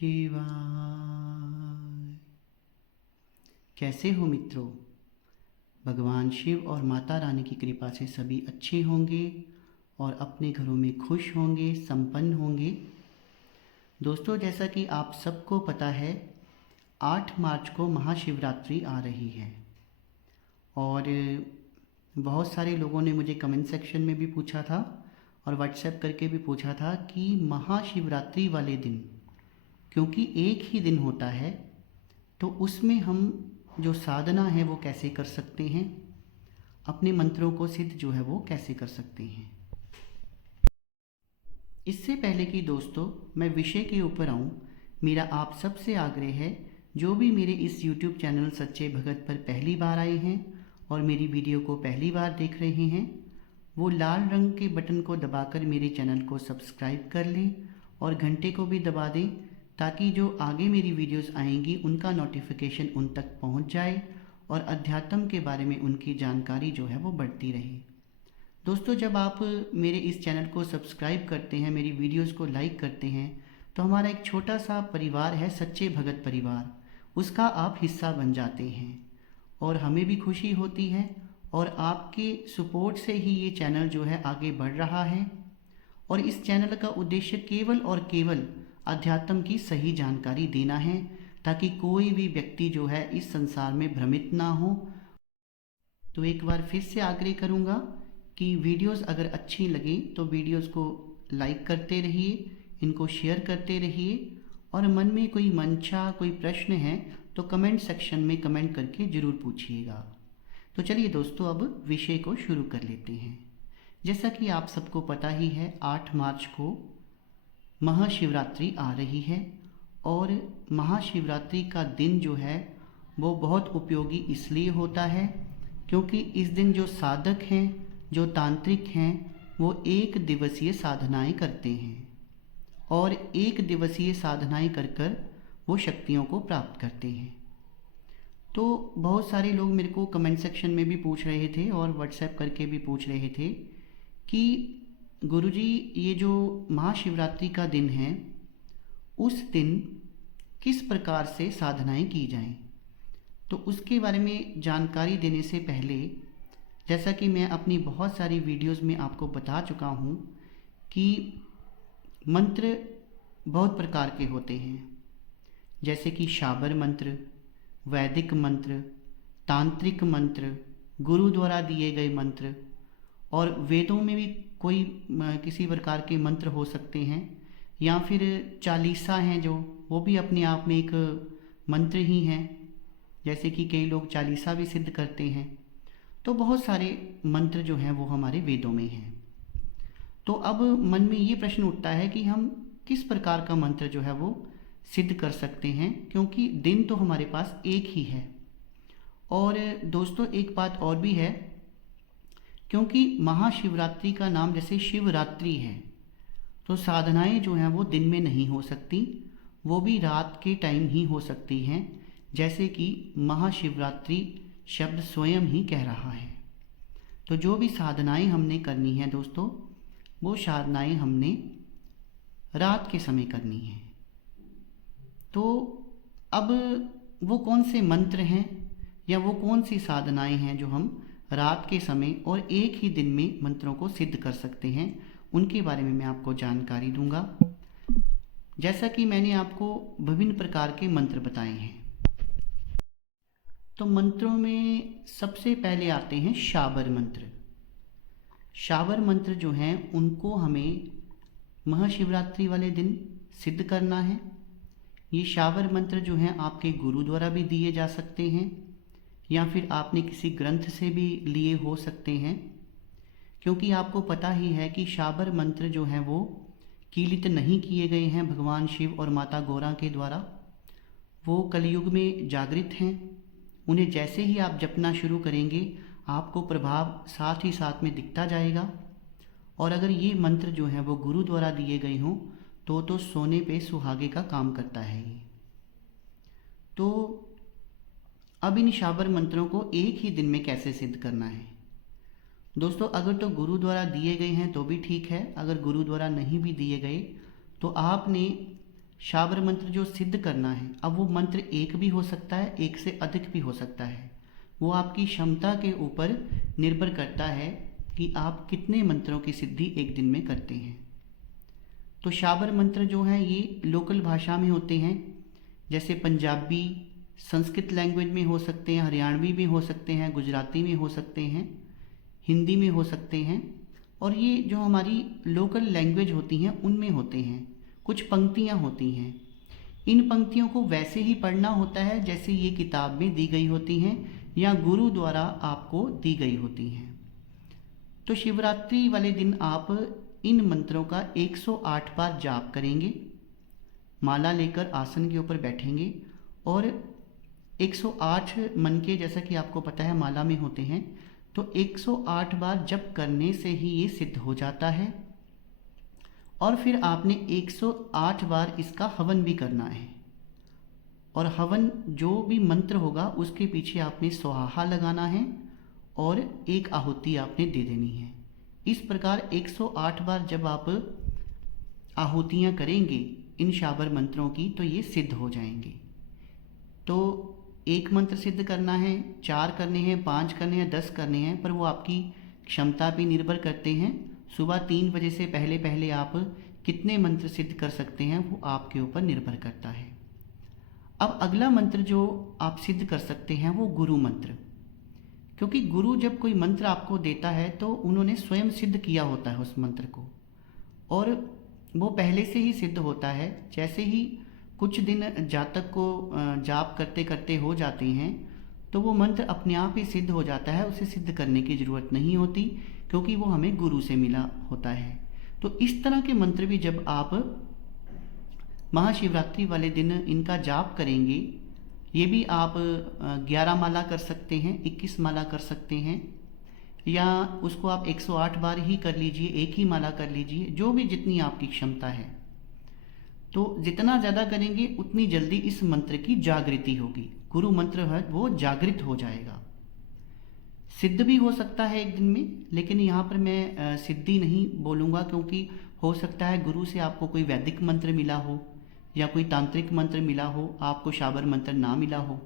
शिवाय। कैसे हो मित्रों? भगवान शिव और माता रानी की कृपा से सभी अच्छे होंगे और अपने घरों में खुश होंगे, संपन्न होंगे। दोस्तों, जैसा कि आप सबको पता है, 8 मार्च को महाशिवरात्रि आ रही है और बहुत सारे लोगों ने मुझे कमेंट सेक्शन में भी पूछा था और व्हाट्सएप करके भी पूछा था कि महाशिवरात्रि वाले दिन, क्योंकि एक ही दिन होता है, तो उसमें हम जो साधना है वो कैसे कर सकते हैं, अपने मंत्रों को सिद्ध जो है वो कैसे कर सकते हैं। इससे पहले कि दोस्तों मैं विषय के ऊपर आऊँ, मेरा आप सबसे आग्रह है, जो भी मेरे इस YouTube चैनल सच्चे भगत पर पहली बार आए हैं और मेरी वीडियो को पहली बार देख रहे हैं, वो लाल रंग के बटन को दबाकर मेरे चैनल को सब्सक्राइब कर लें और घंटे को भी दबा दें, ताकि जो आगे मेरी वीडियोस आएंगी उनका नोटिफिकेशन उन तक पहुंच जाए और अध्यात्म के बारे में उनकी जानकारी जो है वो बढ़ती रहे। दोस्तों, जब आप मेरे इस चैनल को सब्सक्राइब करते हैं, मेरी वीडियोस को लाइक करते हैं, तो हमारा एक छोटा सा परिवार है, सच्चे भगत परिवार, उसका आप हिस्सा बन जाते हैं और हमें भी खुशी होती है और आपके सपोर्ट से ही ये चैनल जो है आगे बढ़ रहा है। और इस चैनल का उद्देश्य केवल और केवल अध्यात्म की सही जानकारी देना है, ताकि कोई भी व्यक्ति जो है इस संसार में भ्रमित ना हो। तो एक बार फिर से आग्रह करूँगा कि वीडियोस अगर अच्छी लगें तो वीडियोस को लाइक करते रहिए, इनको शेयर करते रहिए और मन में कोई मंशा, कोई प्रश्न है तो कमेंट सेक्शन में कमेंट करके ज़रूर पूछिएगा। तो चलिए दोस्तों, अब विषय को शुरू कर लेते हैं। जैसा कि आप सबको पता ही है, 8 मार्च को महाशिवरात्रि आ रही है और महाशिवरात्रि का दिन जो है वो बहुत उपयोगी इसलिए होता है क्योंकि इस दिन जो साधक हैं, जो तांत्रिक हैं, वो 1 दिवसीय साधनाएं करते हैं और 1 दिवसीय साधनाएं कर कर वो शक्तियों को प्राप्त करते हैं। तो बहुत सारे लोग मेरे को कमेंट सेक्शन में भी पूछ रहे थे और व्हाट्सएप करके भी पूछ रहे थे कि गुरुजी, ये जो महाशिवरात्रि का दिन है, उस दिन किस प्रकार से साधनाएं की जाएं। तो उसके बारे में जानकारी देने से पहले, जैसा कि मैं अपनी बहुत सारी वीडियोस में आपको बता चुका हूँ कि मंत्र बहुत प्रकार के होते हैं, जैसे कि शाबर मंत्र, वैदिक मंत्र, तांत्रिक मंत्र, गुरु द्वारा दिए गए मंत्र, और वेदों में भी कोई किसी प्रकार के मंत्र हो सकते हैं, या फिर चालीसा हैं जो वो भी अपने आप में एक मंत्र ही हैं, जैसे कि कई लोग चालीसा भी सिद्ध करते हैं। तो बहुत सारे मंत्र जो हैं वो हमारे वेदों में हैं। तो अब मन में ये प्रश्न उठता है कि हम किस प्रकार का मंत्र जो है वो सिद्ध कर सकते हैं, क्योंकि दिन तो हमारे पास एक ही है। और दोस्तों, एक बात और भी है, क्योंकि महाशिवरात्रि का नाम जैसे शिवरात्रि है, तो साधनाएं जो हैं वो दिन में नहीं हो सकती, वो भी रात के टाइम ही हो सकती हैं, जैसे कि महाशिवरात्रि शब्द स्वयं ही कह रहा है। तो जो भी साधनाएं हमने करनी है दोस्तों, वो साधनाएं हमने रात के समय करनी है। तो अब वो कौन से मंत्र हैं या वो कौन सी साधनाएं हैं जो हम रात के समय और एक ही दिन में मंत्रों को सिद्ध कर सकते हैं, उनके बारे में मैं आपको जानकारी दूंगा। जैसा कि मैंने आपको विभिन्न प्रकार के मंत्र बताए हैं, तो मंत्रों में सबसे पहले आते हैं शाबर मंत्र। शाबर मंत्र जो हैं उनको हमें महाशिवरात्रि वाले दिन सिद्ध करना है। ये शाबर मंत्र जो हैं आपके गुरु द्वारा भी दिए जा सकते हैं या फिर आपने किसी ग्रंथ से भी लिए हो सकते हैं, क्योंकि आपको पता ही है कि शाबर मंत्र जो हैं वो कीलित नहीं किए गए हैं भगवान शिव और माता गौरा के द्वारा। वो कलयुग में जागृत हैं, उन्हें जैसे ही आप जपना शुरू करेंगे आपको प्रभाव साथ ही साथ में दिखता जाएगा। और अगर ये मंत्र जो हैं वो गुरु द्वारा दिए गए हों तो सोने पे सुहागे का काम करता है ये। तो अब इन शाबर मंत्रों को एक ही दिन में कैसे सिद्ध करना है दोस्तों? अगर तो गुरु द्वारा दिए गए हैं तो भी ठीक है, अगर गुरु द्वारा नहीं भी दिए गए तो आपने शाबर मंत्र जो सिद्ध करना है, अब वो मंत्र एक भी हो सकता है, एक से अधिक भी हो सकता है। वो आपकी क्षमता के ऊपर निर्भर करता है कि आप कितने मंत्रों की सिद्धि एक दिन में करते हैं। तो शाबर मंत्र जो हैं ये लोकल भाषा में होते हैं, जैसे पंजाबी, संस्कृत लैंग्वेज में हो सकते हैं, हरियाणवी में हो सकते हैं, गुजराती में हो सकते हैं, हिंदी में हो सकते हैं, और ये जो हमारी लोकल लैंग्वेज होती हैं उनमें होते हैं। कुछ पंक्तियाँ होती हैं, इन पंक्तियों को वैसे ही पढ़ना होता है जैसे ये किताब में दी गई होती हैं या गुरु द्वारा आपको दी गई होती हैं। तो शिवरात्रि वाले दिन आप इन मंत्रों का 108 बार जाप करेंगे, माला लेकर आसन के ऊपर बैठेंगे और 108 मन के, जैसा कि आपको पता है माला में होते हैं, तो 108 बार जप करने से ही ये सिद्ध हो जाता है। और फिर आपने 108 बार इसका हवन भी करना है, और हवन जो भी मंत्र होगा उसके पीछे आपने स्वाहा लगाना है और एक आहुति आपने दे देनी है। इस प्रकार 108 बार जब आप आहुतियाँ करेंगे इन शाबर मंत्रों की तो ये सिद्ध हो जाएंगे। तो एक मंत्र सिद्ध करना है, 4 करने हैं, 5 करने हैं, 10 करने हैं, पर वो आपकी क्षमता पे निर्भर करते हैं। सुबह 3 बजे से पहले पहले आप कितने मंत्र सिद्ध कर सकते हैं वो आपके ऊपर निर्भर करता है। अब अगला मंत्र जो आप सिद्ध कर सकते हैं वो गुरु मंत्र, क्योंकि गुरु जब कोई मंत्र आपको देता है तो उन्होंने स्वयं सिद्ध किया होता है उस मंत्र को, और वो पहले से ही सिद्ध होता है। जैसे ही कुछ दिन जातक को जाप करते करते हो जाते हैं तो वो मंत्र अपने आप ही सिद्ध हो जाता है, उसे सिद्ध करने की ज़रूरत नहीं होती, क्योंकि वो हमें गुरु से मिला होता है। तो इस तरह के मंत्र भी जब आप महाशिवरात्रि वाले दिन इनका जाप करेंगे, ये भी आप 11 माला कर सकते हैं, 21 माला कर सकते हैं, या उसको आप 108 बार ही कर लीजिए, एक ही माला कर लीजिए, जो भी जितनी आपकी क्षमता है। तो जितना ज़्यादा करेंगे उतनी जल्दी इस मंत्र की जागृति होगी, गुरु मंत्र है वो जागृत हो जाएगा। सिद्ध भी हो सकता है एक दिन में, लेकिन यहाँ पर मैं सिद्धि नहीं बोलूँगा, क्योंकि हो सकता है गुरु से आपको कोई वैदिक मंत्र मिला हो या कोई तांत्रिक मंत्र मिला हो, आपको शाबर मंत्र ना मिला हो,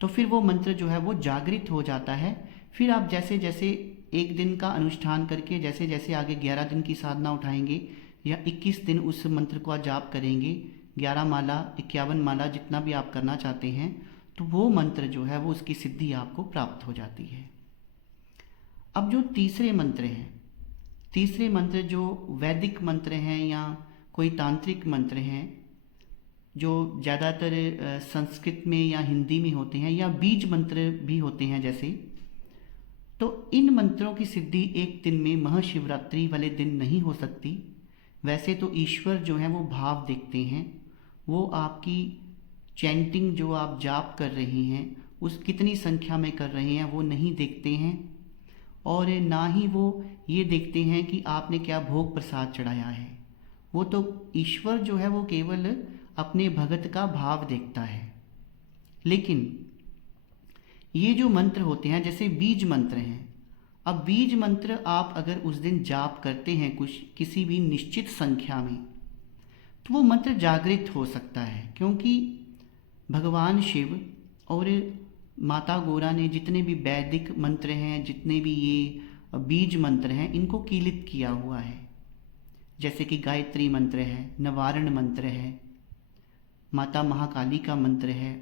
तो फिर वो मंत्र जो है वो जागृत हो जाता है। फिर आप जैसे जैसे एक दिन का अनुष्ठान करके जैसे जैसे आगे 11 दिन की साधना उठाएंगे या 21 दिन उस मंत्र को आप जाप करेंगे, 11 माला 51 माला जितना भी आप करना चाहते हैं, तो वो मंत्र जो है वो उसकी सिद्धि आपको प्राप्त हो जाती है। अब जो तीसरे मंत्र हैं, तीसरे मंत्र जो वैदिक मंत्र हैं या कोई तांत्रिक मंत्र हैं, जो ज़्यादातर संस्कृत में या हिंदी में होते हैं, या बीज मंत्र भी होते हैं जैसे, तो इन मंत्रों की सिद्धि एक दिन में महाशिवरात्रि वाले दिन नहीं हो सकती। वैसे तो ईश्वर जो है वो भाव देखते हैं, वो आपकी चैंटिंग जो आप जाप कर रहे हैं उस कितनी संख्या में कर रहे हैं वो नहीं देखते हैं, और ना ही वो ये देखते हैं कि आपने क्या भोग प्रसाद चढ़ाया है। वो तो ईश्वर जो है वो केवल अपने भगत का भाव देखता है। लेकिन ये जो मंत्र होते हैं जैसे बीज मंत्र हैं, अब बीज मंत्र आप अगर उस दिन जाप करते हैं कुछ किसी भी निश्चित संख्या में, तो वो मंत्र जागृत हो सकता है, क्योंकि भगवान शिव और माता गौरा ने जितने भी वैदिक मंत्र हैं, जितने भी ये बीज मंत्र हैं, इनको कीलित किया हुआ है। जैसे कि गायत्री मंत्र है, नवारण मंत्र है, माता महाकाली का मंत्र है,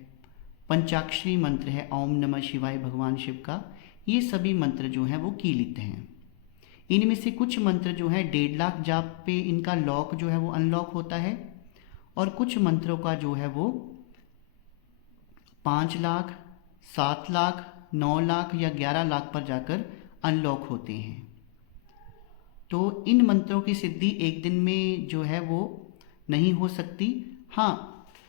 पंचाक्षरी मंत्र है, ओम नमः शिवाय भगवान शिव का, ये सभी मंत्र जो हैं वो कीलित हैं। इनमें से कुछ मंत्र जो है 1.5 लाख जाप पे इनका लॉक जो है वो अनलॉक होता है, और कुछ मंत्रों का जो है वो 5 लाख, 7 लाख, 9 लाख या 11 लाख पर जाकर अनलॉक होते हैं। तो इन मंत्रों की सिद्धि एक दिन में जो है वो नहीं हो सकती। हाँ,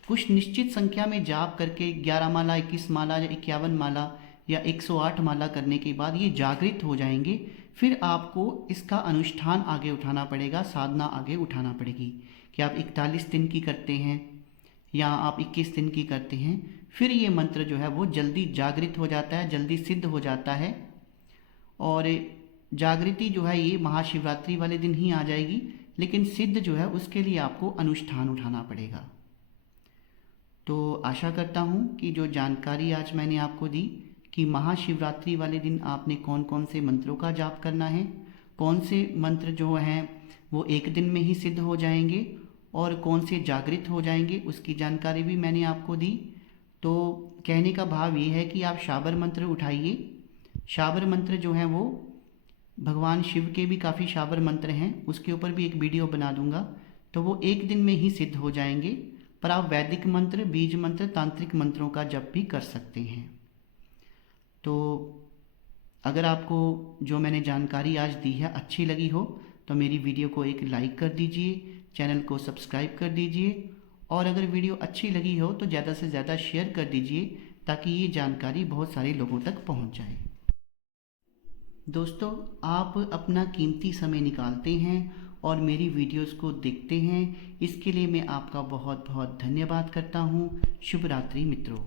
कुछ निश्चित संख्या में जाप करके 11 माला, 21 माला या 51 माला या 108 माला करने के बाद ये जागृत हो जाएंगे। फिर आपको इसका अनुष्ठान आगे उठाना पड़ेगा, साधना आगे उठाना पड़ेगी कि आप 41 दिन की करते हैं या आप 21 दिन की करते हैं। फिर ये मंत्र जो है वो जल्दी जागृत हो जाता है, जल्दी सिद्ध हो जाता है, और जागृति जो है ये महाशिवरात्रि वाले दिन ही आ जाएगी, लेकिन सिद्ध जो है उसके लिए आपको अनुष्ठान उठाना पड़ेगा। तो आशा करता हूँ कि जो जानकारी आज मैंने आपको दी कि महाशिवरात्रि वाले दिन आपने कौन कौन से मंत्रों का जाप करना है, कौन से मंत्र जो हैं वो एक दिन में ही सिद्ध हो जाएंगे और कौन से जागृत हो जाएंगे, उसकी जानकारी भी मैंने आपको दी। तो कहने का भाव ये है कि आप शाबर मंत्र उठाइए। शाबर मंत्र जो हैं वो भगवान शिव के भी काफ़ी शाबर मंत्र हैं, उसके ऊपर भी एक वीडियो बना दूंगा, तो वो एक दिन में ही सिद्ध हो जाएंगे। पर आप वैदिक मंत्र, बीज मंत्र, तांत्रिक मंत्रों का जप भी कर सकते हैं। तो अगर आपको जो मैंने जानकारी आज दी है अच्छी लगी हो तो मेरी वीडियो को एक लाइक कर दीजिए, चैनल को सब्सक्राइब कर दीजिए और अगर वीडियो अच्छी लगी हो तो ज़्यादा से ज़्यादा शेयर कर दीजिए ताकि ये जानकारी बहुत सारे लोगों तक पहुंच जाए। दोस्तों, आप अपना कीमती समय निकालते हैं और मेरी वीडियोस को देखते हैं, इसके लिए मैं आपका बहुत बहुत धन्यवाद करता हूँ। शुभ रात्रि मित्रों।